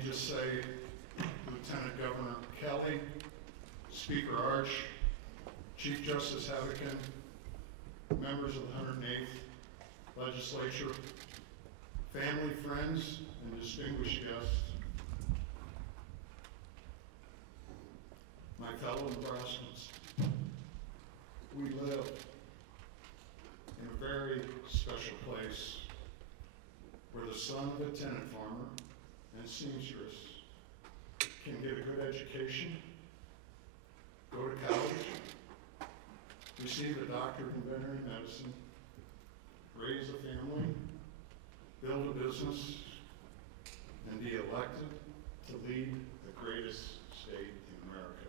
me just say, Lieutenant Governor Kelly, Speaker Arch, Chief Justice Havikin, members of the 108th Legislature, family, friends, and distinguished guests, my fellow Nebraskans, we live in a very special place where the son of a tenant farmer and seamstress can get a good education, go to college, receive a doctorate in veterinary medicine, raise a family, build a business, and be elected to lead the greatest state in America.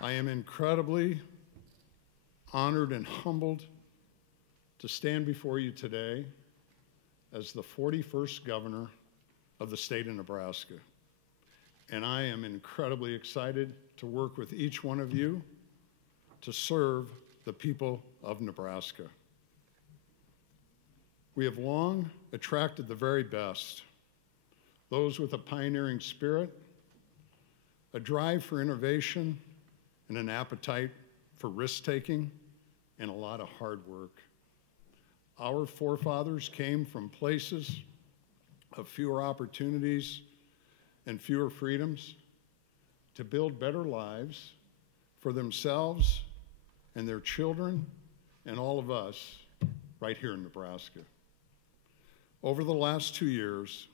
I am incredibly honored and humbled to stand before you today as the 41st governor of the state of Nebraska. And I am incredibly excited to work with each one of you to serve the people of Nebraska. We have long attracted the very best, those with a pioneering spirit, a drive for innovation, and an appetite for risk-taking, and a lot of hard work. Our forefathers came from places of fewer opportunities and fewer freedoms to build better lives for themselves and their children and all of us right here in Nebraska. Over the last 2 years,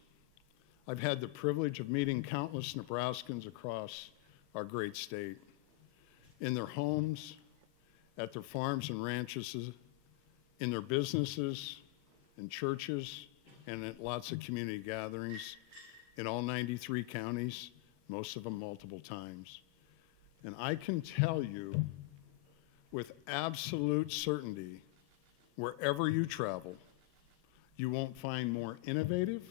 I've had the privilege of meeting countless Nebraskans across our great state, in their homes, at their farms and ranches, in their businesses, in churches, and at lots of community gatherings in all 93 counties, most of them multiple times. And I can tell you with absolute certainty, wherever you travel, you won't find more innovative,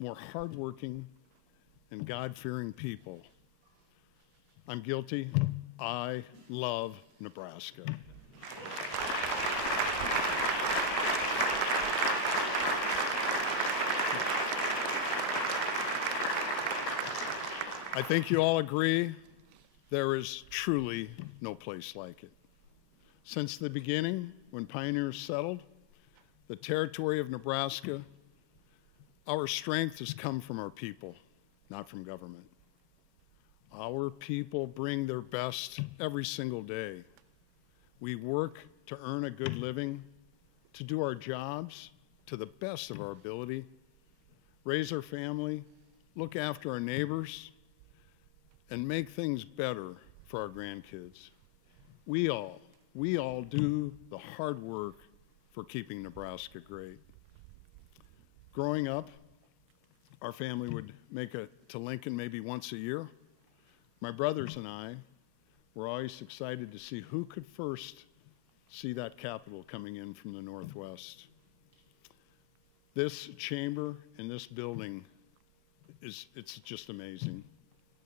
more hardworking, and God-fearing people. I'm guilty. I love Nebraska. I think you all agree there is truly no place like it. Since the beginning, when pioneers settled the territory of Nebraska, our strength has come from our people, not from government. Our people bring their best every single day. We work to earn a good living, to do our jobs to the best of our ability, raise our family, look after our neighbors, and make things better for our grandkids. We all do the hard work for keeping Nebraska great. Growing up, our family would make it to Lincoln maybe once a year. My brothers and I were always excited to see who could first see that Capitol coming in from the northwest. This chamber and this building it's just amazing.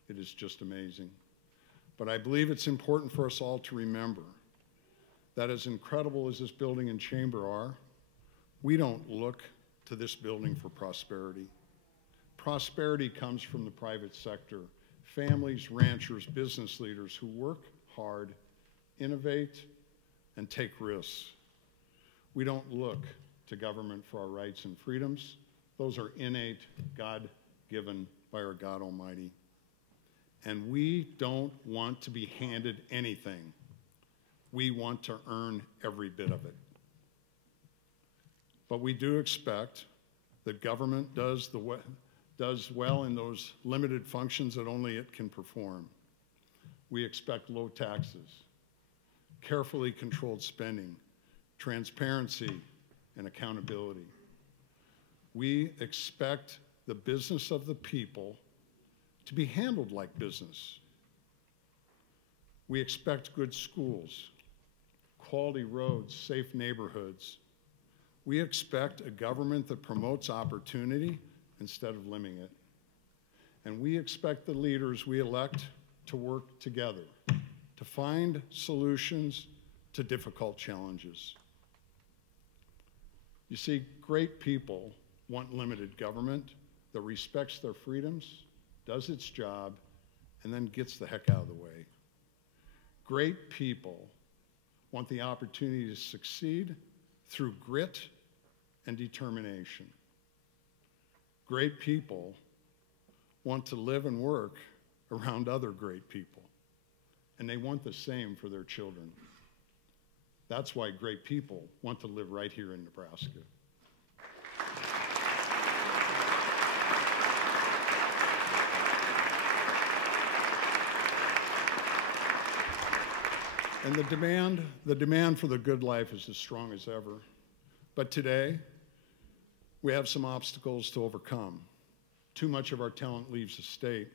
It is just amazing. But I believe it's important for us all to remember that as incredible as this building and chamber are, we don't look to this building for prosperity. Prosperity comes from the private sector. Families, ranchers, business leaders who work hard, innovate, and take risks. We don't look to government for our rights and freedoms. Those are innate, God-given by our God Almighty. And we don't want to be handed anything. We want to earn every bit of it. But we do expect that government does well in those limited functions that only it can perform. We expect low taxes, carefully controlled spending, transparency, and accountability. We expect the business of the people to be handled like business. We expect good schools, quality roads, safe neighborhoods. We expect a government that promotes opportunity instead of limiting it. And we expect the leaders we elect to work together to to find solutions to difficult challenges. You see, great people want limited government that respects their freedoms, does its job, and then gets the heck out of the way. Great people want the opportunity to succeed through grit and determination. Great people want to live and work around other great people, and they want the same for their children. That's why great people want to live right here in Nebraska. And the demand for the good life is as strong as ever. But today, we have some obstacles to overcome. Too much of our talent leaves the state.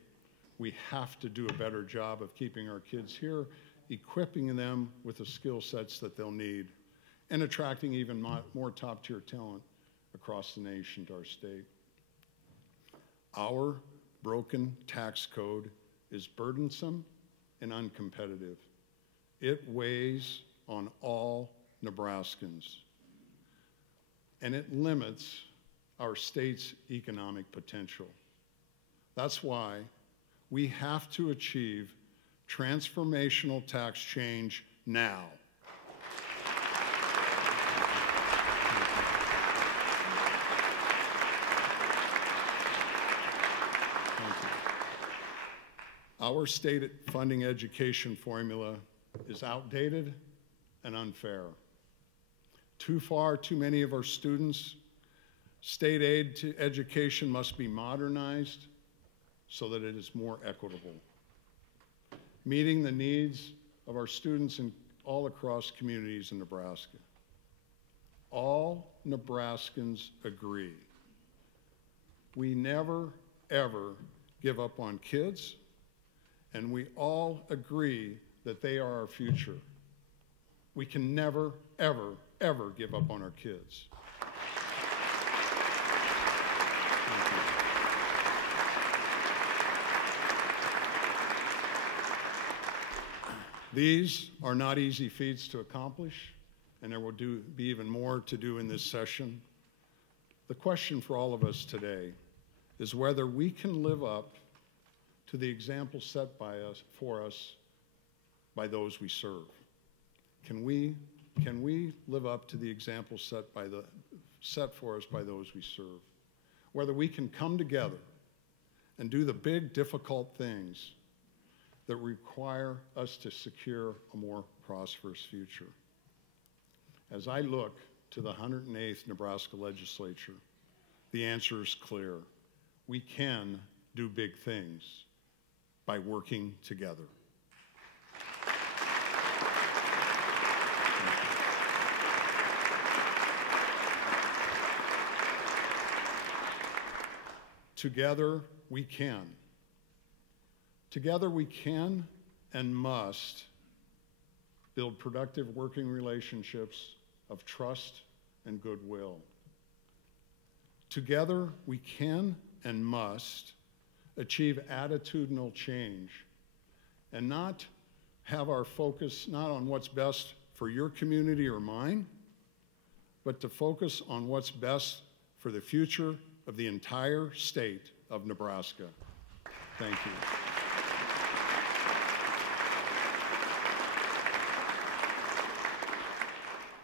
We have to do a better job of keeping our kids here, equipping them with the skill sets that they'll need, and attracting even more top-tier talent across the nation to our state. Our broken tax code is burdensome and uncompetitive. It weighs on all Nebraskans, and it limits our state's economic potential. That's why we have to achieve transformational tax change now. Our state funding education formula is outdated and unfair. Too many of our students, state aid to education must be modernized so that it is more equitable, meeting the needs of our students in all across communities in Nebraska. All Nebraskans agree. We never, ever give up on kids, and we all agree that they are our future. We can never, ever, ever give up on our kids. These are not easy feats to accomplish, and there will be even more to do in this session. The question for all of us today is whether we can live up to the example set for us by those we serve. Can we live up to the example set for us by those we serve? Whether we can come together and do the big, difficult things that require us to secure a more prosperous future. As I look to the 108th Nebraska legislature, the answer is clear. We can do big things by working together. Together we can. Together we can and must build productive working relationships of trust and goodwill. Together we can and must achieve attitudinal change and not have our focus not on what's best for your community or mine, but to focus on what's best for the future of the entire state of Nebraska. Thank you.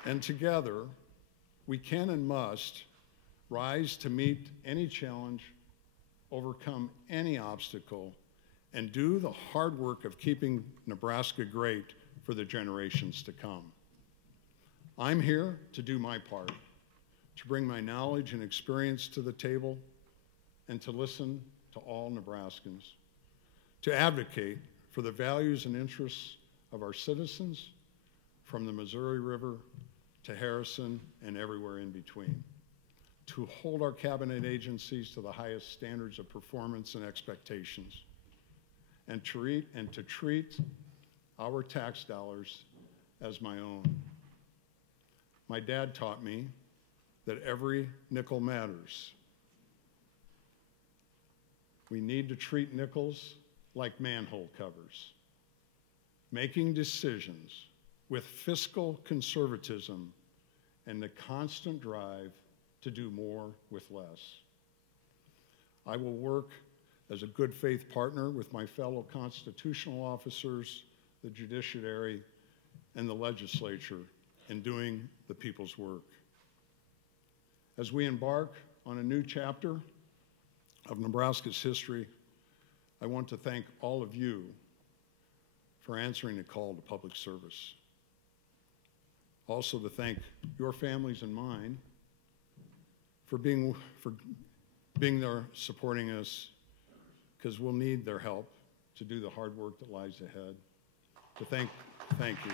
And together, we can and must rise to meet any challenge, overcome any obstacle, and do the hard work of keeping Nebraska great for the generations to come. I'm here to do my part, to bring my knowledge and experience to the table, and to listen to all Nebraskans, to advocate for the values and interests of our citizens from the Missouri River to Harrison and everywhere in between, to hold our cabinet agencies to the highest standards of performance and expectations, and to treat our tax dollars as my own. My dad taught me that every nickel matters. We need to treat nickels like manhole covers. making decisions with fiscal conservatism and the constant drive to do more with less. I will work as a good faith partner with my fellow constitutional officers, the judiciary, and the legislature in doing the people's work. As we embark on a new chapter of Nebraska's history, I want to thank all of you for answering the call to public service. Also to thank your families and mine for being there supporting us, because we'll need their help to do the hard work that lies ahead. So thank you.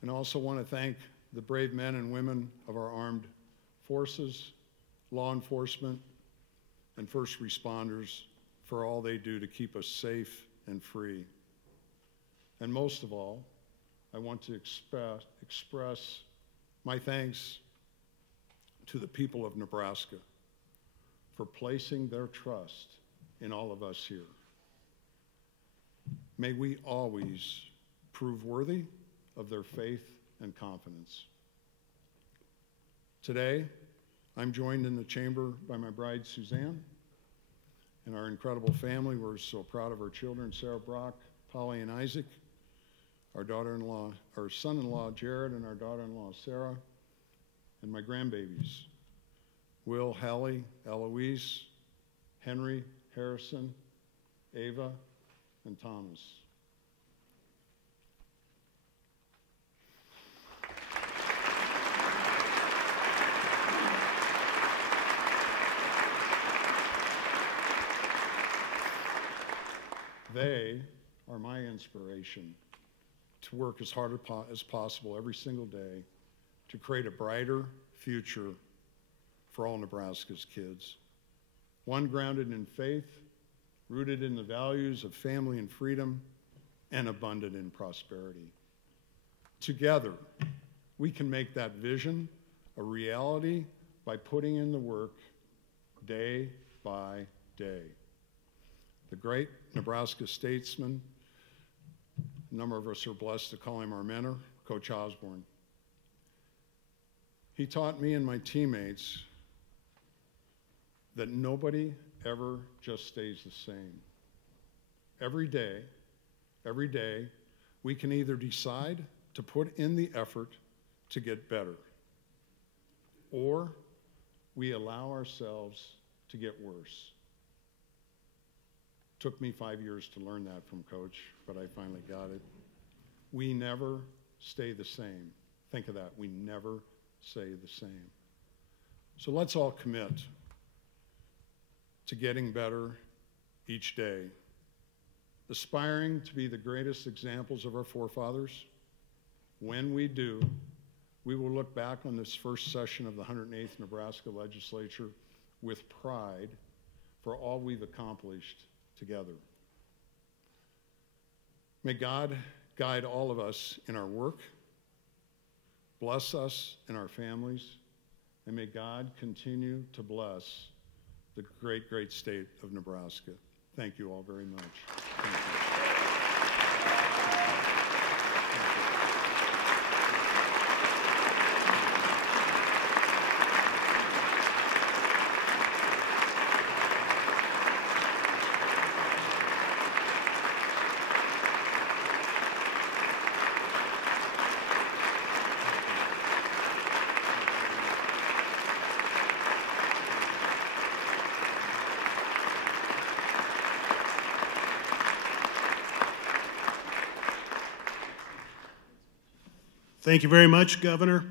And I also want to thank the brave men and women of our armed forces, law enforcement, and first responders for all they do to keep us safe and free. And most of all, I want to express my thanks to the people of Nebraska for placing their trust in all of us here. May we always prove worthy of their faith and confidence. Today, I'm joined in the chamber by my bride, Suzanne, and our incredible family. We're so proud of our children, Sarah, Brock, Polly, and Isaac, our daughter-in-law, our son-in-law, Jared, and our daughter-in-law, Sarah, and my grandbabies, Will, Hallie, Eloise, Henry, Harrison, Ava, and Thomas. They are my inspiration to work as hard as possible every single day to create a brighter future for all Nebraska's kids. One grounded in faith, rooted in the values of family and freedom, and abundant in prosperity. Together, we can make that vision a reality by putting in the work day by day. The great Nebraska statesman, a number of us are blessed to call him our mentor, Coach Osborne. He taught me and my teammates that nobody ever just stays the same. Every day, we can either decide to put in the effort to get better, or we allow ourselves to get worse. Took me 5 years to learn that from Coach, but I finally got it. We never stay the same. Think of that. We never stay the same. So let's all commit to getting better each day, aspiring to be the greatest examples of our forefathers. When we do, we will look back on this first session of the 108th Nebraska Legislature with pride for all we've accomplished together. May God guide all of us in our work, bless us and our families, and may God continue to bless the great, great state of Nebraska. Thank you all very much. Thank you. Thank you very much, Governor.